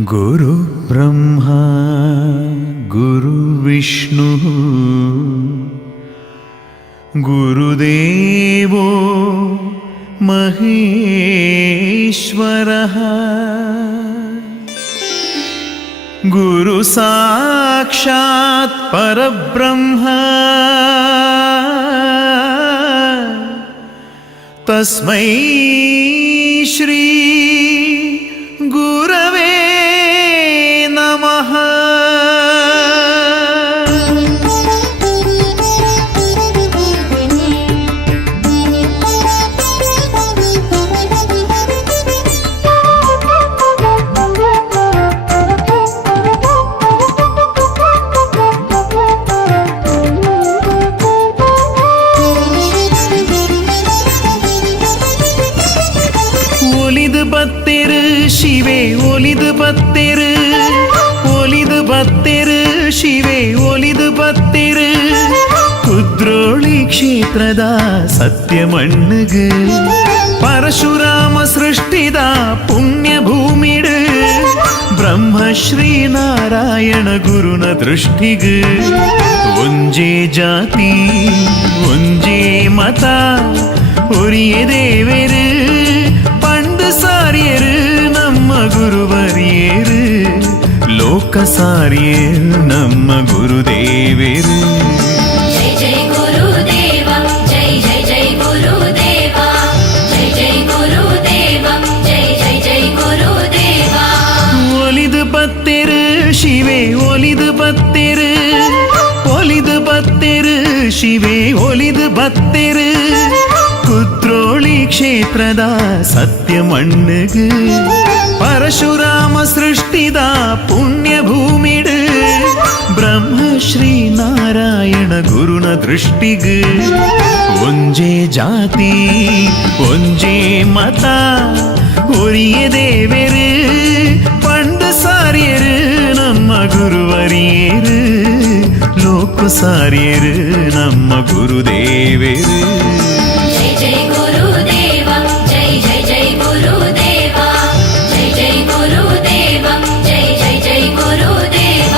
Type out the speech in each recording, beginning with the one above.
गुरु ब्रह्मा गुरु विष्णु गुरुदेवो महेश्वरः गुरु साक्षात् परब्रह्म तस्मै श्री गुरवे नमः। ஒலிது பத்திரு ಶಿವೆ ಒಲಿದು ಬತ್ತಿರು ಒಲಿದು ಬತ್ತಿರು ಶಿವೆ ಒಲಿದು ಬತ್ತಿರು ಕುದ್ರೋಳಿ ಕ್ಷೇತ್ರದ ಸತ್ಯ ಮಣ್ಣುಗು ಪರಶುರಾಮ ಸೃಷ್ಟಿದ ಪುಣ್ಯ ಭೂಮಿಡು ಬ್ರಹ್ಮಶ್ರೀ ನಾರಾಯಣ ಗುರುನ ದೃಷ್ಟಿಗು ಒಂಜೇ ಜಾತಿ ಒಂಜೇ ಮತ ಒರಿಯ ದೇವರು ಪಂಡು ಸಾರಿಯರು ನಮ್ಮ ಗುರುವರಿಯರು ಲೋಕ ಸಾರಿಯರು ನಮ್ಮ ಗುರುದೇವರು। ಜೈ ಜೈ ಗುರುದೇವ ಜೈ ಜೈ ಜೈ ಗುರುದೇವ ಜೈ ಜೈ ಗುರುದೇವ ಜೈ ಜೈ ಜೈ ಗುರುದೇವ। ಒಲಿದು ಬತ್ತಿರು ಶಿವೆ ಒಲಿದು ಬತ್ತಿರು ಒಲಿದು ಬತ್ತಿರು ಶಿವೆ ಒಲಿದು ಬತ್ತಿರು ಕುದ್ರೋಳಿ ಕ್ಷೇತ್ರದ ಸತ್ಯ ಮಣ್ಣುಗು ಪರಶುರಾಮ ಸೃಷ್ಟಿದ ಪುಣ್ಯ ಭೂಮಿಡು ಬ್ರಹ್ಮಶ್ರೀ ನಾರಾಯಣ ಗುರುನ ದೃಷ್ಟಿಗು ಒಂಜೇ ಜಾತಿ ಒಂಜೇ ಮತ ಒರಿಯ ದೇವರು ಪಂಡು ಸಾರಿಯರು ನಮ್ಮ ಗುರುವರಿಯರು ಲೋಕ ಸಾರಿಯರು ನಮ್ಮ ಗುರುದೇವರು। ಜೈ ಜೈ ಗುರುದೇವ ಜೈ ಜೈ ಜೈ ಗುರುದೇವ ಜೈ ಜೈ ಗುರುದೇವ ಜೈ ಜೈ ಜೈ ಗುರುದೇವ।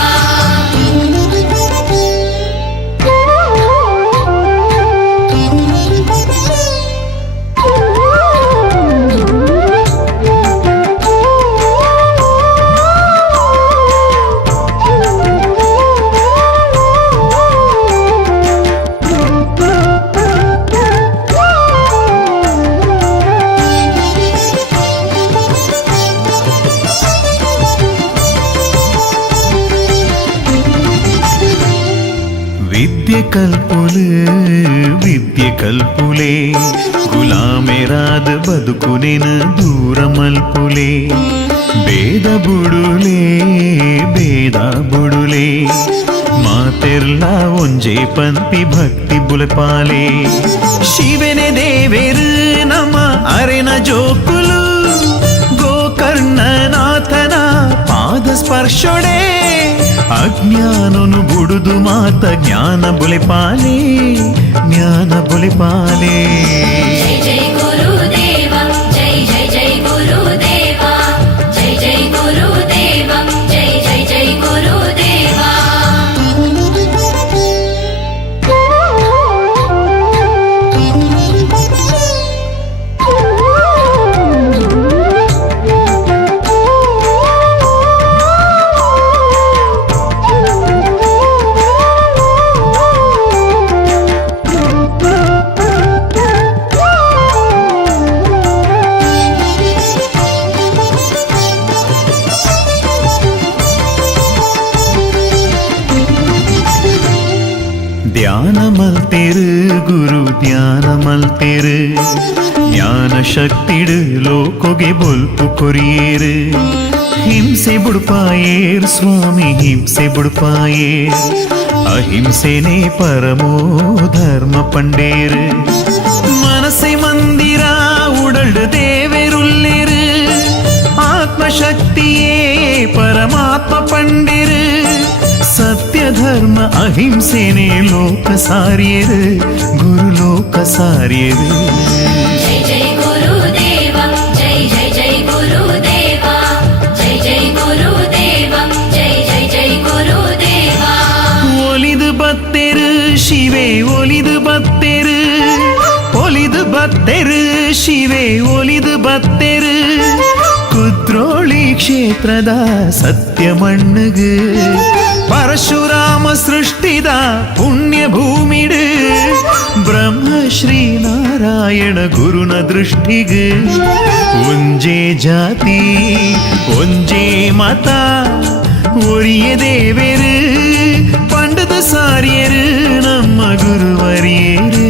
ವಿದ್ಯೆ ಕಲ್ಪುಲೆ ವಿದ್ಯೆ ಕಲ್ಪುಲೆ ಗುಲಾಮೆರಾದ ಬದುಕುನೆನ ದೂರ ಮಲ್ಪುಲೆ ಬೇದ ಬುಡುಲೆ ಬೇದ ಬುಡುಲೆ ಮಾತೆರ್ಲ ಒಂಜೇ ಪಂಕ್ತಿ ಭಕ್ತಿ ಬುಲಪಾಲೆ ಶಿವನೇ ದೇವೇರು ನಮ್ಮ ಅರೆನ ಜೋಕುಲು ಗೋಕರ್ಣನಾಥನ ಪಾದ ಸ್ಪರ್ಶೊಡೆ ಅಜ್ಞಾನನು ಬುಡುದು ಮಾತ ಜ್ಞಾನ ಬುಲೆಪಾಲೆ ಜ್ಞಾನ ಬುಲೆಪಾಲೆ। ಜೈ ಜೈ ಗುರುದೇವ ಜೈ ಜೈ ಜೈ ಗುರುದೇವ ಜೈ ಜೈ ಗುರುದೇವ ಜೈ ಜೈ ಜೈ ಗುರುದೇವ। ಧ್ಯಾನ ಮಲ್ತೆರು ಗುರು ಧ್ಯಾನ ಮಲ್ತೆರು ಜ್ಞಾನ ಶಕ್ತಿಡು ಲೋಕೊಗೆ ಬೊಲ್ಪು ಕೊರಿಯೇರು ಹಿಂಸೆ ಬುಡ್ಪಾಯೇರ್ ಸ್ವಾಮಿ ಹಿಂಸೆ ಬುಡ್ಪಾಯೇರ್ ಅಹಿಂಸೆನೇ ಪರಮೋ ಧರ್ಮ ಪಂಡೇರು ಮನಸ್ಸೆ ಮಂದಿರ ಉಡಲ್ಡು ದೇವೆರುಲ್ಲೇರು ಆತ್ಮಶಕ್ತಿಯೇ ಪರಮಾತ್ಮ ಪಂಡೇರು ಸತ್ಯ ಧರ್ಮ ಅಹಿಂಸೆನೇ ಲೋಕ ಸಾರಿಯರು ಗುರು ಲೋಕ ಸಾರಿಯರು। ಜೈ ಜೈ ಗುರುದೇವ ಜೈ ಜೈ ಜೈ ಗುರುದೇವ ಜೈ ಜೈ ಗುರು ಕ್ಷೇತ್ರದ ಸತ್ಯ ಮಣ್ಣುಗು ಪರಶುರಾಮ ಸೃಷ್ಟಿದ ಪುಣ್ಯ ಭೂಮಿಡು ಬ್ರಹ್ಮ ಶ್ರೀ ನಾರಾಯಣ ಗುರುನ ದೃಷ್ಟಿಗೆ ಒಂಜೇ ಜಾತಿ ಒಂಜೇ ಮತ ಒರಿಯ ದೇವೇರು ಪಂಡದ ಸಾರಿಯರು ನಮ್ಮ ಗುರುವರಿಯರು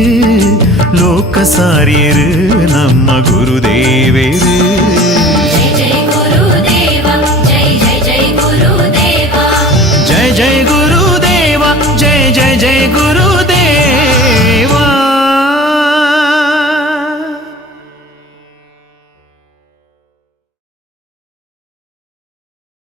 ಲೋಕ ಸಾರಿಯರು ನಮ್ಮ ಗುರುದೇವೇರು